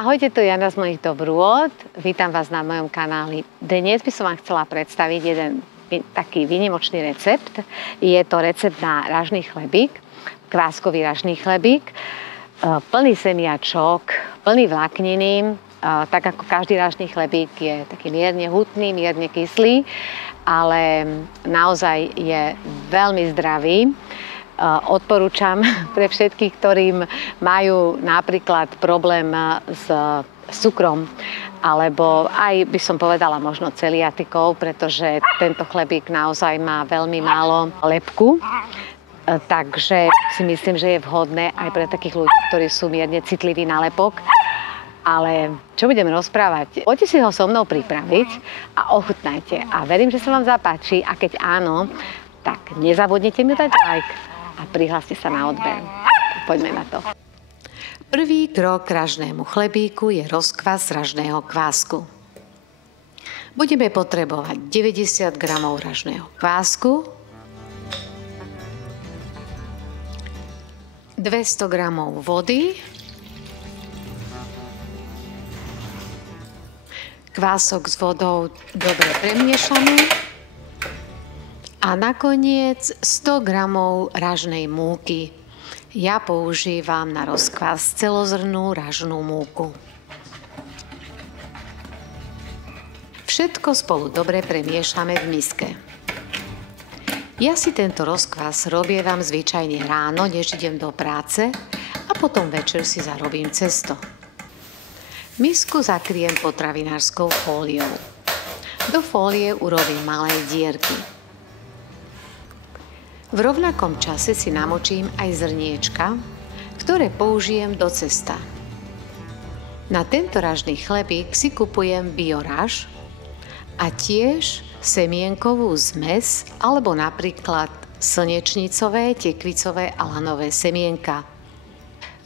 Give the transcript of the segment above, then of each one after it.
Ahojte, tu Jana z mojich dobrôt. Vítam vás na mojom kanáli. Dnes by som vám chcela predstaviť jeden taký výnimočný recept. Je to recept na ražný chlebík, kváskový ražný chlebík, plný semiačok, plný vlákniny. Tak ako každý ražný chlebík je taký mierne hutný, mierne kyslý, ale naozaj je veľmi zdravý. Odporúčam pre všetkých, ktorým majú napríklad problém s cukrom, alebo aj by som povedala možno celiatikou, pretože tento chlebík naozaj má veľmi málo lepku. Takže si myslím, že je vhodné aj pre takých ľudí, ktorí sú mierne citliví na lepok. Ale čo budem rozprávať? Poďte si ho so mnou pripraviť a ochutnajte. A verím, že sa vám zapáči. A keď áno, tak nezabudnite mi dať like a prihláste sa na odber. Poďme na to. Prvý krok k ražnému chlebíku je rozkvas ražného kvásku. Budeme potrebovať 90 g ražného kvásku, 200 g vody, kvások s vodou dobre premiešaný a nakoniec 100 g ražnej múky. Ja používam na rozkvas celozrnnú ražnú múku. Všetko spolu dobre premiešame v miske. Ja si tento rozkvas robievam zvyčajne ráno, než idem do práce, a potom večer si zarobím cesto. Misku zakriem potravinárskou fóliou. Do fólie urobím malé dierky. V rovnakom čase si namočím aj zrniečka, ktoré použijem do cesta. Na tento ražný chlebík si kupujem bioraž a tiež semienkovú zmes alebo napríklad slnečnicové, tekvicové a lanové semienka.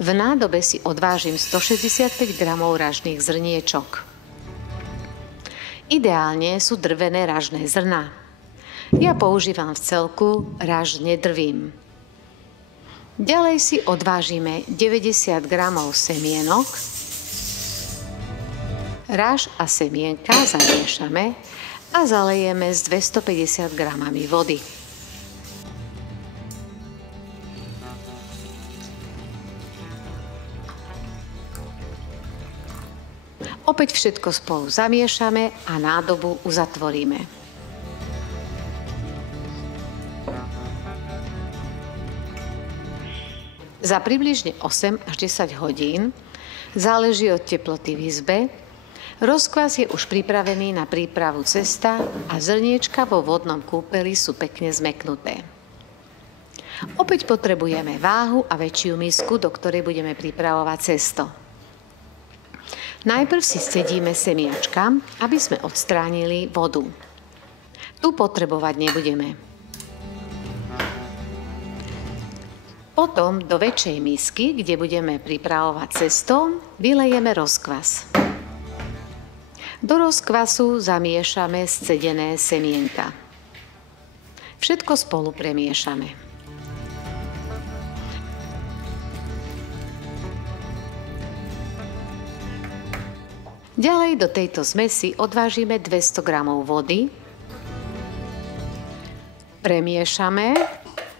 V nádobe si odvážim 165 g ražných zrniečok. Ideálne sú drvené ražné zrná. Ja používam v celku raž nedrvím. Ďalej si odvážime 90 g semienok. Raž a semienka zamiešame a zalejeme s 250 g vody. Opäť všetko spolu zamiešame a nádobu uzatvoríme. Za približne 8 až 10 hodín, záleží od teploty v izbe, rozkvas je už pripravený na prípravu cesta a zrniečka vo vodnom kúpeli sú pekne zmäknuté. Opäť potrebujeme váhu a väčšiu misku, do ktorej budeme pripravovať cesto. Najprv si scedíme semiačka, aby sme odstránili vodu. Tu potrebovať nebudeme. Potom do väčšej misky, kde budeme pripravovať cesto, vylejeme rozkvas. Do rozkvasu zamiešame scedené semienka. Všetko spolu premiešame. Ďalej do tejto zmesi odvážime 200 g vody, premiešame,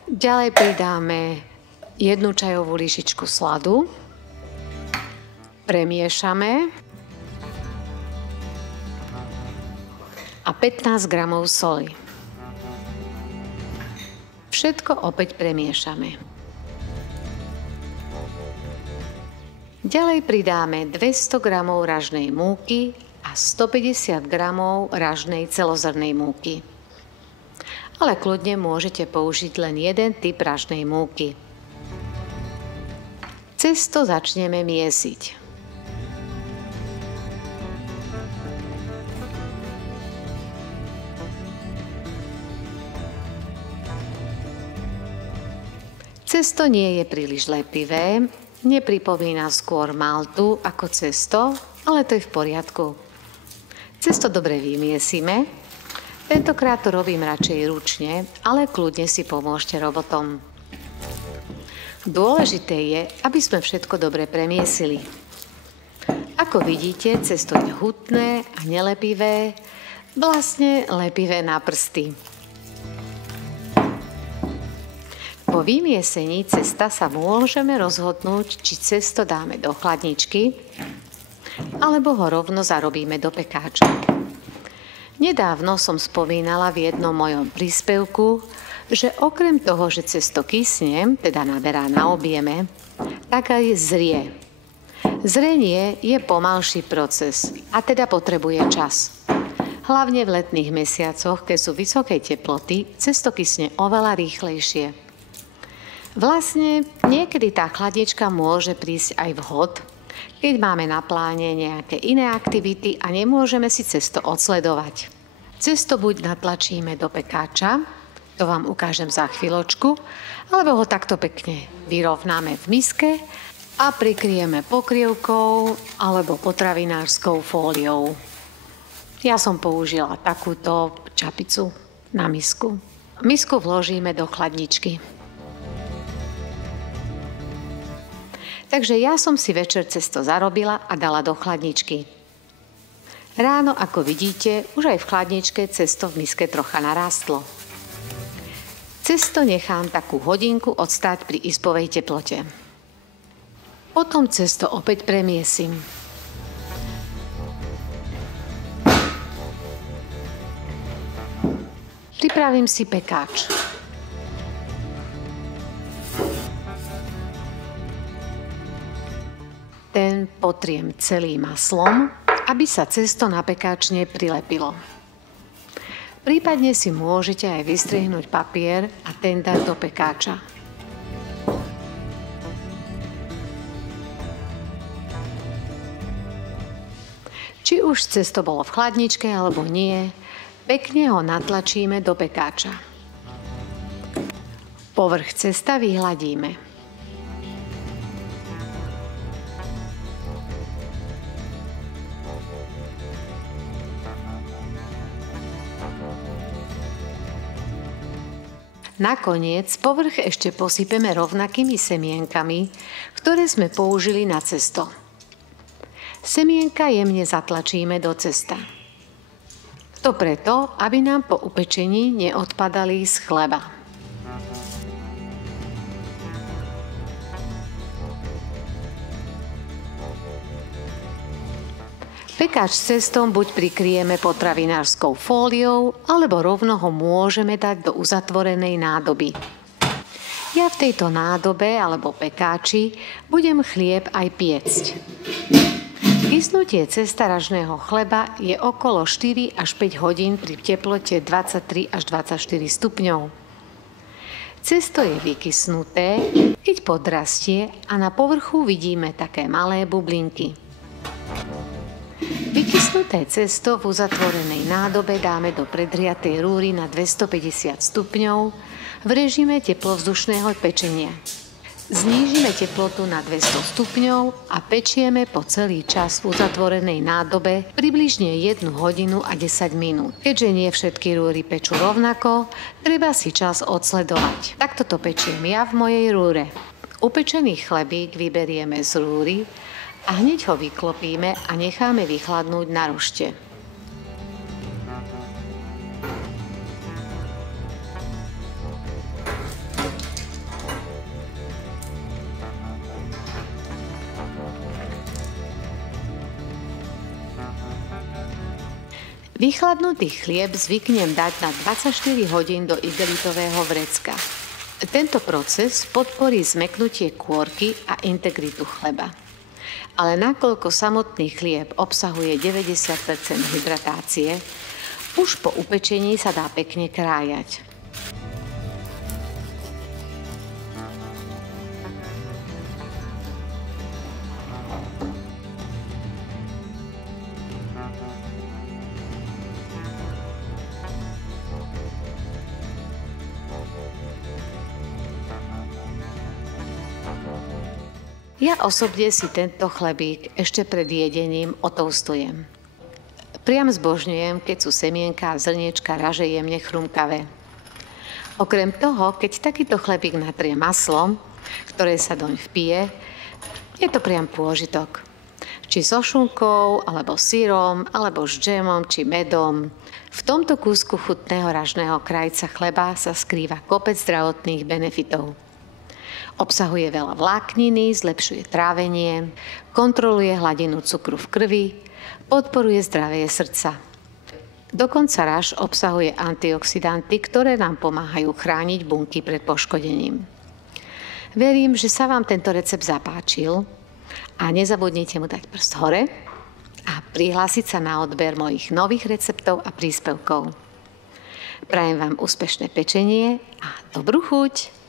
ďalej pridáme 1 čajovú lyžičku sladu, premiešame a 15 g soli. Všetko opäť premiešame. Ďalej pridáme 200 g ražnej múky a 150 g ražnej celozrnnej múky. Ale kľudne môžete použiť len jeden typ ražnej múky. Cesto začneme miesiť. Cesto nie je príliš lepivé, nepripomína skôr maltu ako cesto, ale to je v poriadku. Cesto dobre vymiesime. Tentokrát to robím radšej ručne, ale kľudne si pomôžte robotom. Dôležité je, aby sme všetko dobre premiesili. Ako vidíte, cesto je hutné a nelepivé, vlastne lepivé na prsty. Po vymiesení cesta sa môžeme rozhodnúť, či cesto dáme do chladničky, alebo ho rovno zarobíme do pekáča. Nedávno som spomínala v jednom mojom príspevku, že okrem toho, že cesto kysne, teda naberá na objeme, tak aj zrie. Zrenie je pomalší proces a teda potrebuje čas. Hlavne v letných mesiacoch, keď sú vysoké teploty, cesto kysne oveľa rýchlejšie. Vlastne niekedy tá chladnička môže prísť aj vhod, keď máme na pláne nejaké iné aktivity a nemôžeme si cesto odsledovať. Cesto buď natlačíme do pekáča, to vám ukážem za chvíľočku, alebo ho takto pekne vyrovnáme v miske a prikryjeme pokrievkou alebo potravinárskou fóliou. Ja som použila takúto čapicu na misku. Misku vložíme do chladničky. Takže ja som si večer cesto zarobila a dala do chladničky. Ráno, ako vidíte, už aj v chladničke cesto v miske trocha narástlo. Cesto nechám takú hodinku odstáť pri izbovej teplote. Potom cesto opäť premiesím. Pripravím si pekáč. Ten potriem celý maslom, aby sa cesto na pekáč neprilepilo. Prípadne si môžete aj vystrihnúť papier a ten dať do pekáča. Či už cesto bolo v chladničke alebo nie, pekne ho natlačíme do pekáča. Povrch cesta vyhladíme. Nakoniec povrch ešte posypeme rovnakými semienkami, ktoré sme použili na cesto. Semienka jemne zatlačíme do cesta. To preto, aby nám po upečení neodpadali z chleba. Pekáč s cestom buď prikryjeme potravinárskou fóliou, alebo rovno ho môžeme dať do uzatvorenej nádoby. Ja v tejto nádobe alebo pekáči budem chlieb aj piecť. Kysnutie cesta ražného chleba je okolo 4 až 5 hodín pri teplote 23 až 24 stupňov. Cesto je vykysnuté, keď podrastie a na povrchu vidíme také malé bublinky. Vykysnuté cesto v uzatvorenej nádobe dáme do predhriatej rúry na 250 stupňov v režime teplovzdušného pečenia. Znížime teplotu na 200 stupňov a pečieme po celý čas v uzatvorenej nádobe približne 1 hodinu a 10 minút. Keďže nie všetky rúry pečú rovnako, treba si čas odsledovať. Takto to pečiem ja v mojej rúre. Upečený chlebík vyberieme z rúry a hneď ho vyklopíme a necháme vychladnúť na rušte. Vychladnutý chlieb zvyknem dať na 24 hodín do igelitového vrecka. Tento proces podporí zmäknutie kôrky a integritu chleba. Ale nakoľko samotný chlieb obsahuje 90% hydratácie, už po upečení sa dá pekne krájať. Ja osobne si tento chlebík ešte pred jedením otoustujem. Priam zbožňujem, keď sú semienka a zrniečka raže jemne chrumkavé. Okrem toho, keď takýto chlebík natrie maslom, ktoré sa doň vpije, je to priam pôžitok. Či so šunkou, alebo syrom, alebo s džemom, či medom. V tomto kúsku chutného ražného krajca chleba sa skrýva kopec zdravotných benefitov. Obsahuje veľa vlákniny, zlepšuje trávenie, kontroluje hladinu cukru v krvi, podporuje zdravie srdca. Dokonca raž obsahuje antioxidanty, ktoré nám pomáhajú chrániť bunky pred poškodením. Verím, že sa vám tento recept zapáčil a nezabudnite mu dať prst hore a prihlásiť sa na odber mojich nových receptov a príspevkov. Prajem vám úspešné pečenie a dobrú chuť!